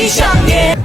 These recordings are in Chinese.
喜相连。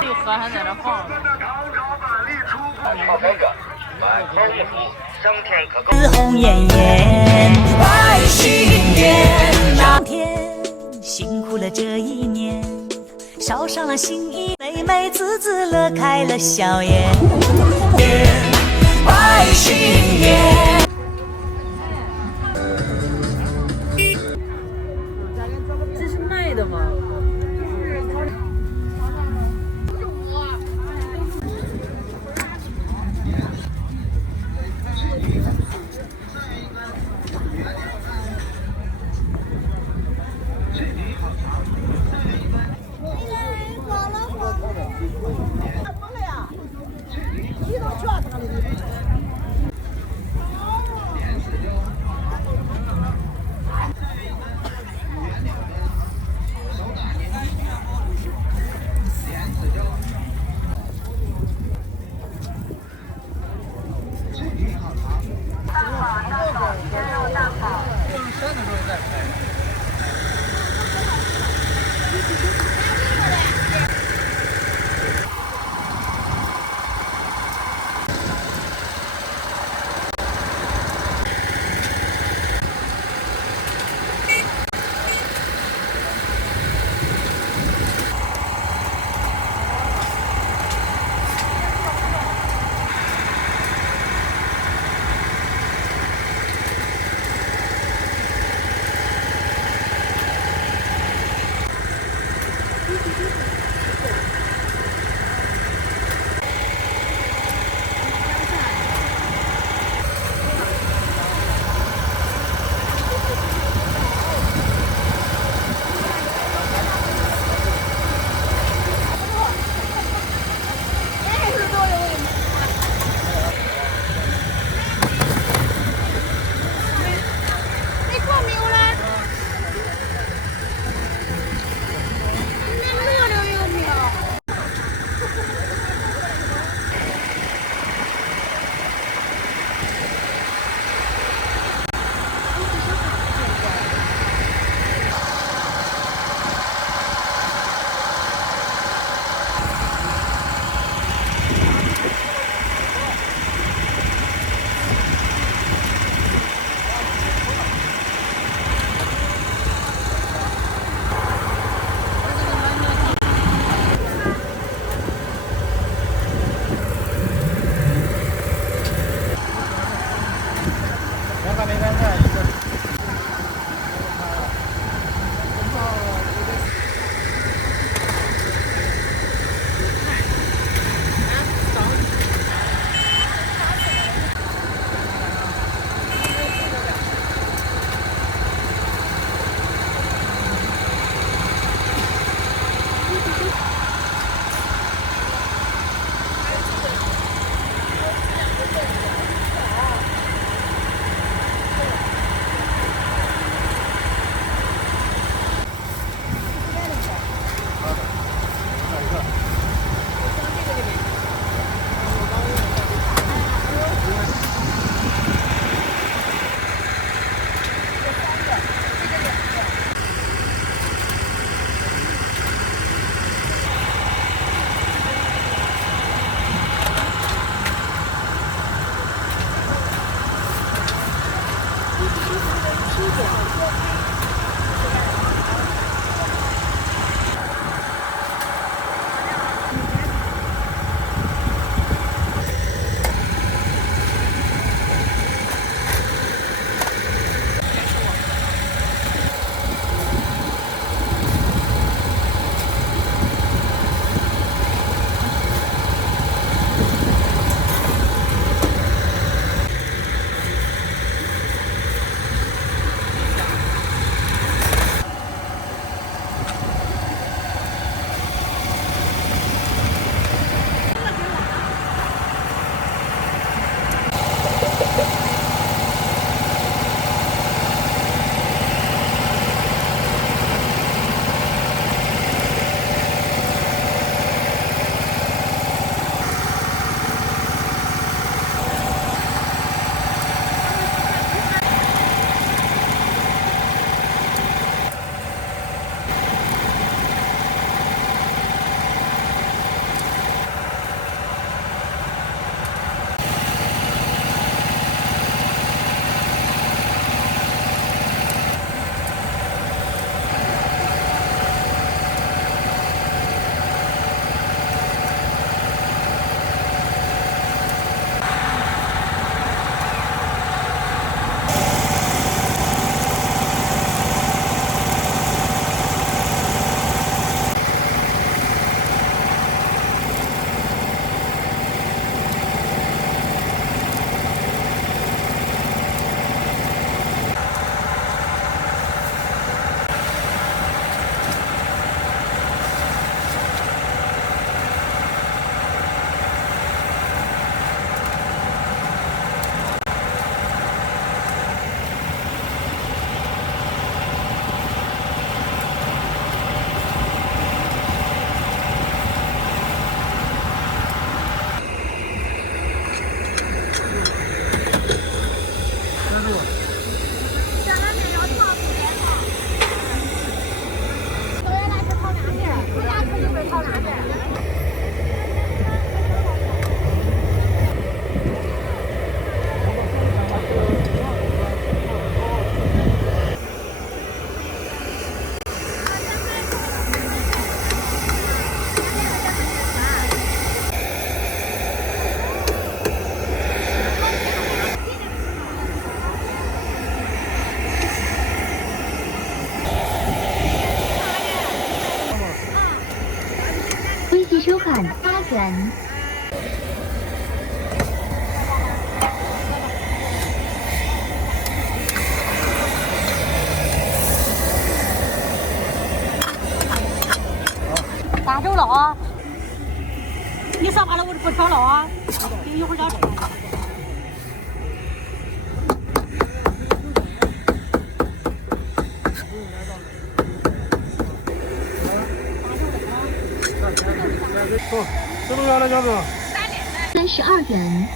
这个河还在这晃。紫红艳艳，拜新年。老天辛苦了这一年，烧上了心意，妹妹滋滋乐开了笑颜。拜新年。这是卖的吗？元。打手了啊！你上完了我就不挑了啊！一会儿要吃。走，这么远的饺子32元。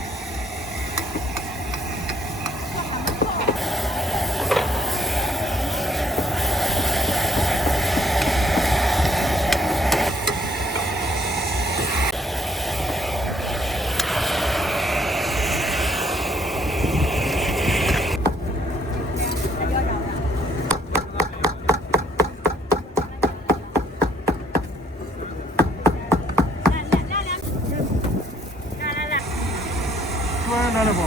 来了不？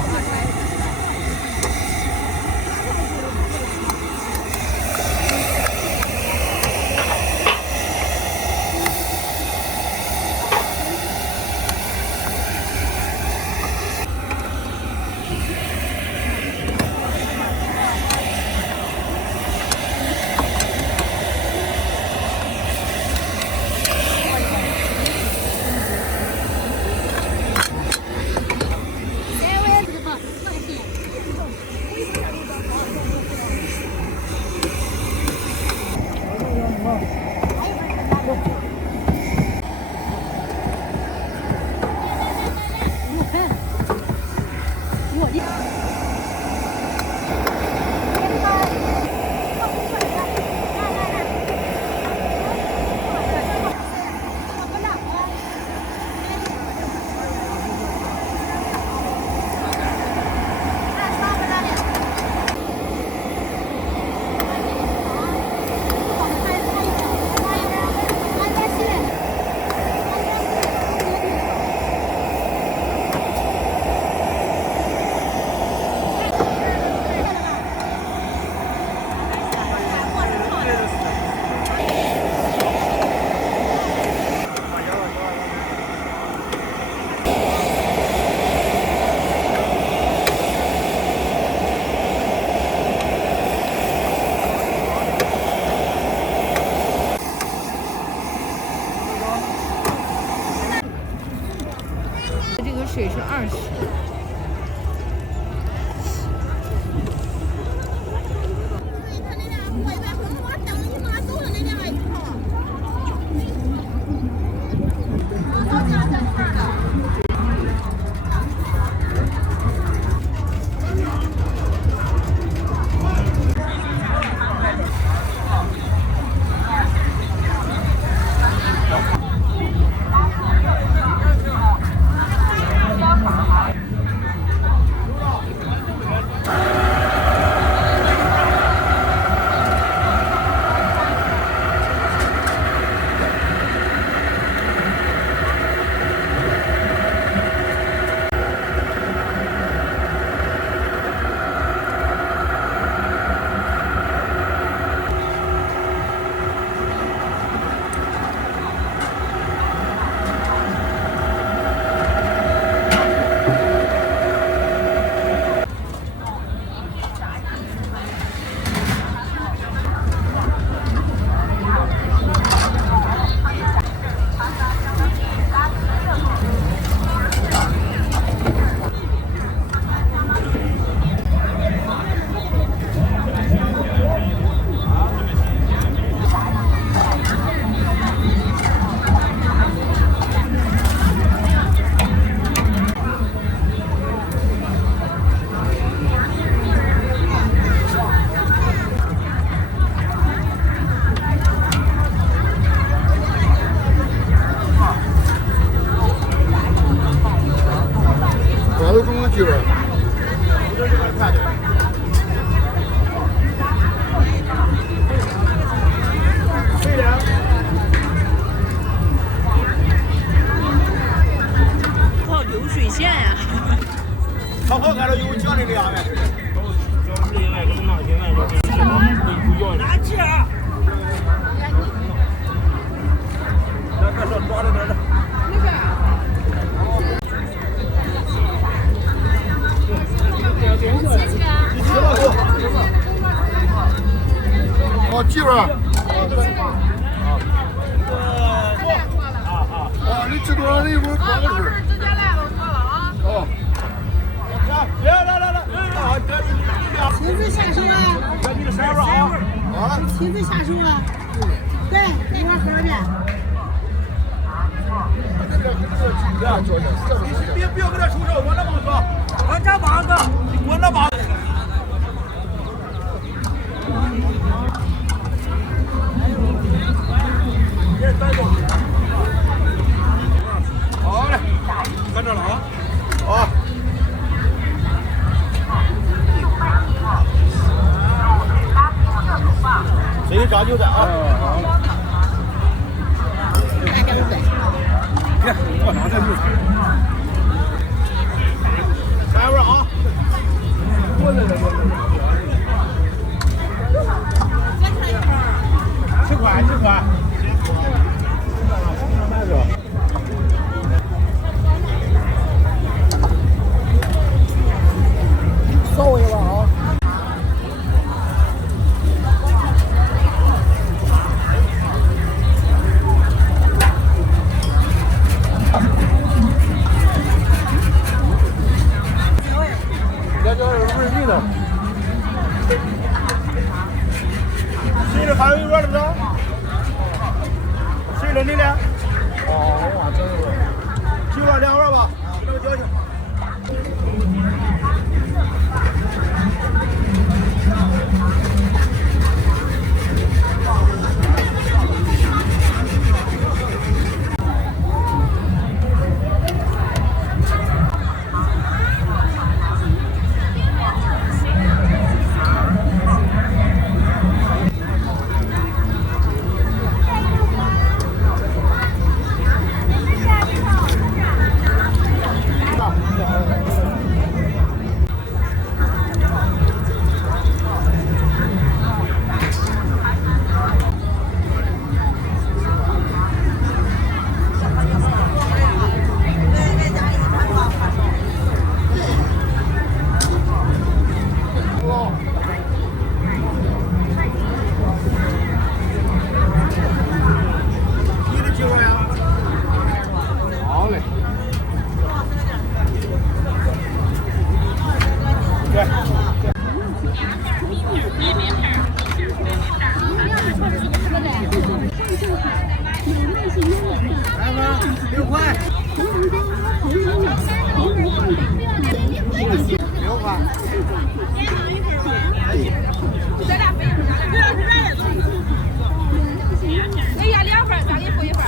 这个水是20。他好看了有奖励的呀，拿去啊！来，快说抓着点的。那个。亲自下手了。对，那块河边。别给他出手，我那帮说，我这帮子，我那帮子。好嘞，看着了啊！好。谁炸牛仔啊？别，我拿这牛仔。待会儿啊！10块，10块。稍微吧啊。谁的还有一碗的？谁的你的？哦，这个。9碗2碗吧，这个交情。6块。6块。哎呀，2份，咱给付1份。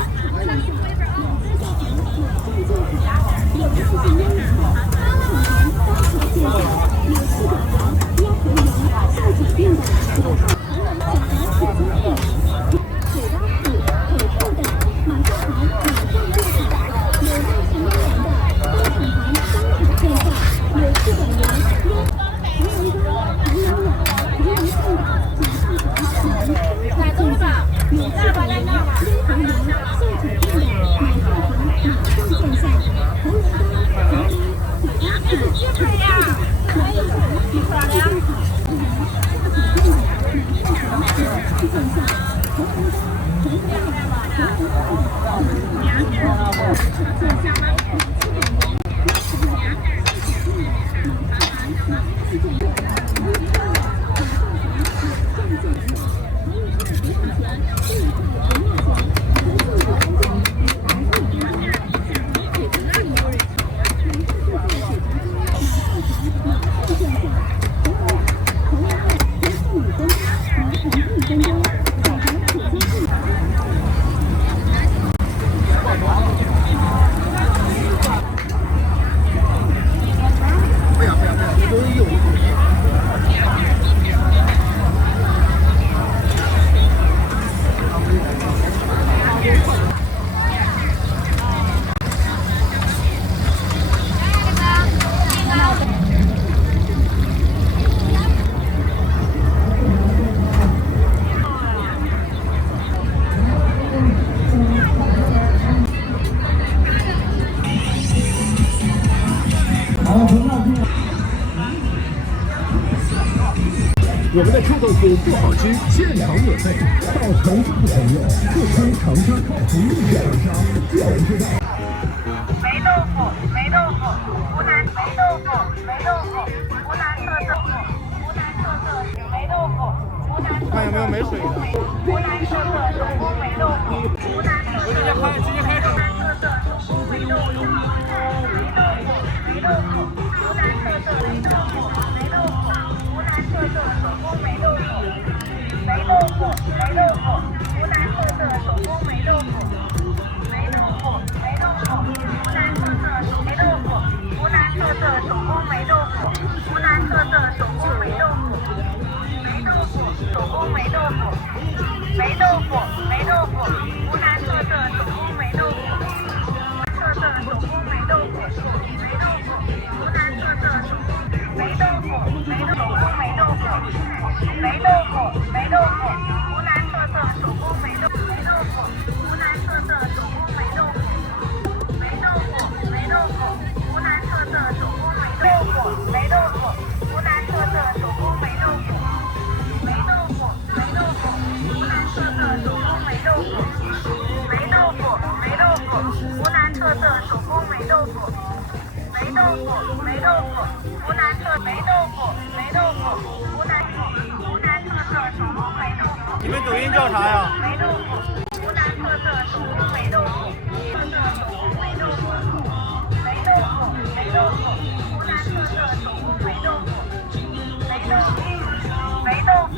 我们的臭豆腐不好吃，现场免费。到城市的朋友，就听长沙靠谱小商就知道。霉豆腐，霉豆腐，湖南霉豆腐，霉豆腐，湖南特色，湖南特色霉豆腐，湖南。看有没有没水的。湖南特色手工霉豆腐，湖南特色手工霉豆腐，霉豆腐，湖南特色霉豆腐，霉豆腐，湖南特色手工霉豆腐，霉豆腐，霉豆腐，湖南特色手工霉豆腐，霉豆腐，霉豆腐，湖南特色手霉豆腐，湖南特色手工霉豆腐，湖南特色手工霉豆腐。手工霉豆腐，霉豆腐，霉豆腐，湖南特色手工霉豆腐，特色手工霉豆腐，霉豆腐，湖南特色手工霉豆腐，霉豆手工霉豆腐，霉豆腐，霉豆腐，湖南特色手工霉豆腐，霉豆腐，湖南特色手工霉豆腐，霉豆腐，霉豆腐，湖南特色手工霉豆腐，霉豆腐，湖南特色手工霉豆腐。霉豆腐，霉豆腐，湖南特色手工霉豆腐，霉豆腐，霉豆腐，湖南特色手工霉豆腐，霉豆腐，霉豆腐，湖南特霉豆腐，霉豆腐，湖南特色手工霉豆腐。你们抖音叫啥呀？霉豆腐，湖南特色手工霉豆腐，特色手工霉豆腐，霉豆腐，霉豆腐，湖南特色手工霉豆腐，霉豆腐。霉豆腐。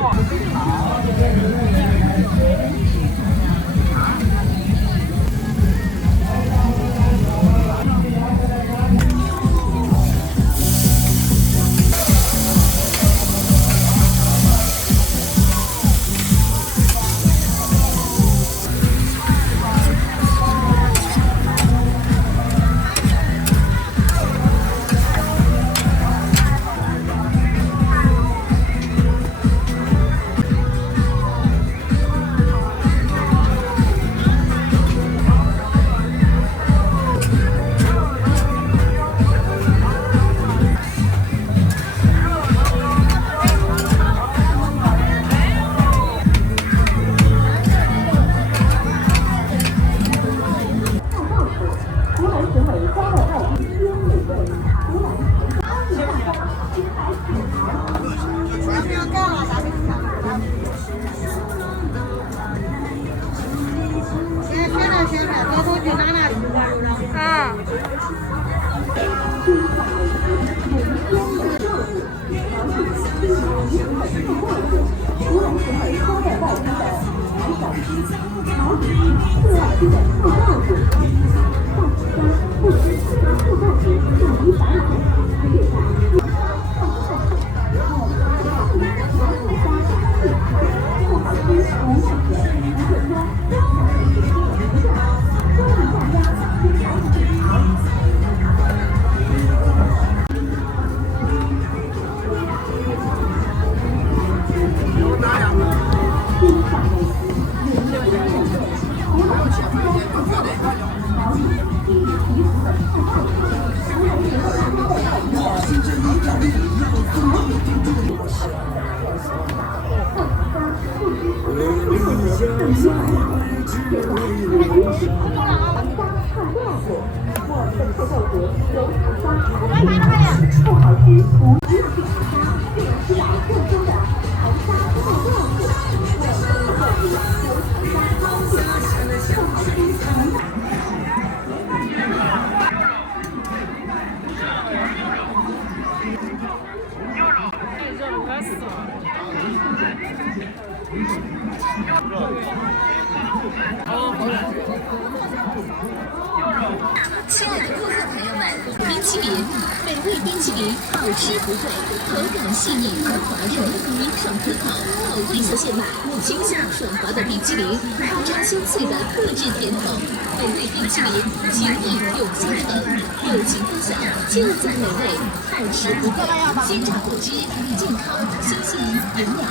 亲爱的顾客朋友们，冰淇淋，美味冰淇淋，好吃不贵，口感细腻而滑润，冰爽可口，口味色现买，清香爽滑的冰淇淋，泡茶香脆的特制甜筒，美味冰淇淋，情谊永相承，友情分享就在美味，好吃不贵。鲜榨果汁，健康、新鲜、营养。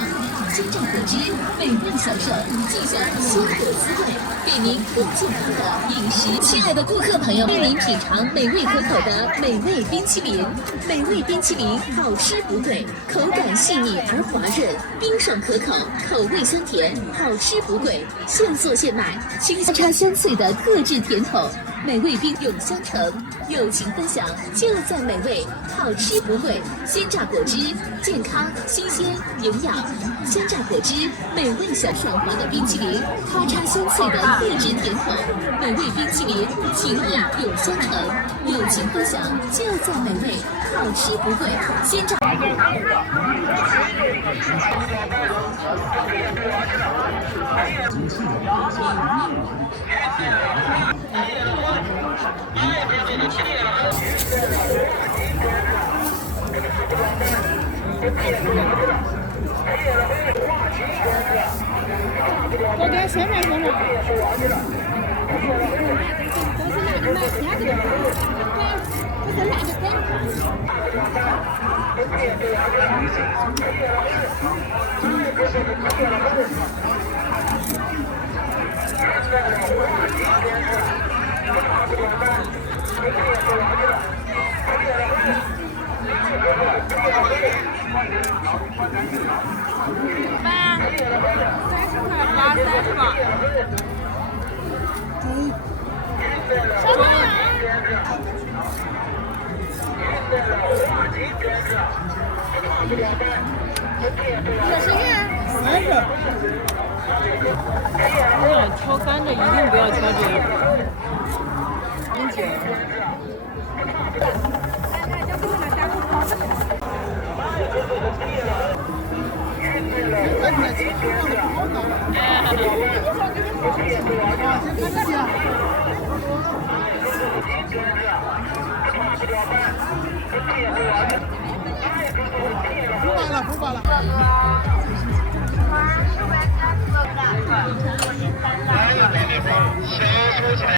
鲜榨果汁，美味享受，尽享鲜果滋味，给您更健康的饮食。亲爱的顾客朋友，欢迎您品尝美味可口的美味冰淇淋。美味冰淇淋好吃不贵，口感细腻而滑润，冰爽可口，口味香甜，好吃不贵。现做现卖，清香香脆的特制甜筒，美味宾永相城，友情分享就在美味，好吃不贵。鲜榨果汁，健康、新鲜、营养。鲜榨果汁，美味小爽滑的冰淇淋，咔嚓香脆的特制甜口。美味冰淇淋，情谊永相城，友情分享就在美味，好吃不贵。鲜榨。多点鲜面粉嘛。妈，30块八30吧。什么呀？这是鱼。30。挑干的一定不要挑这个。不管了。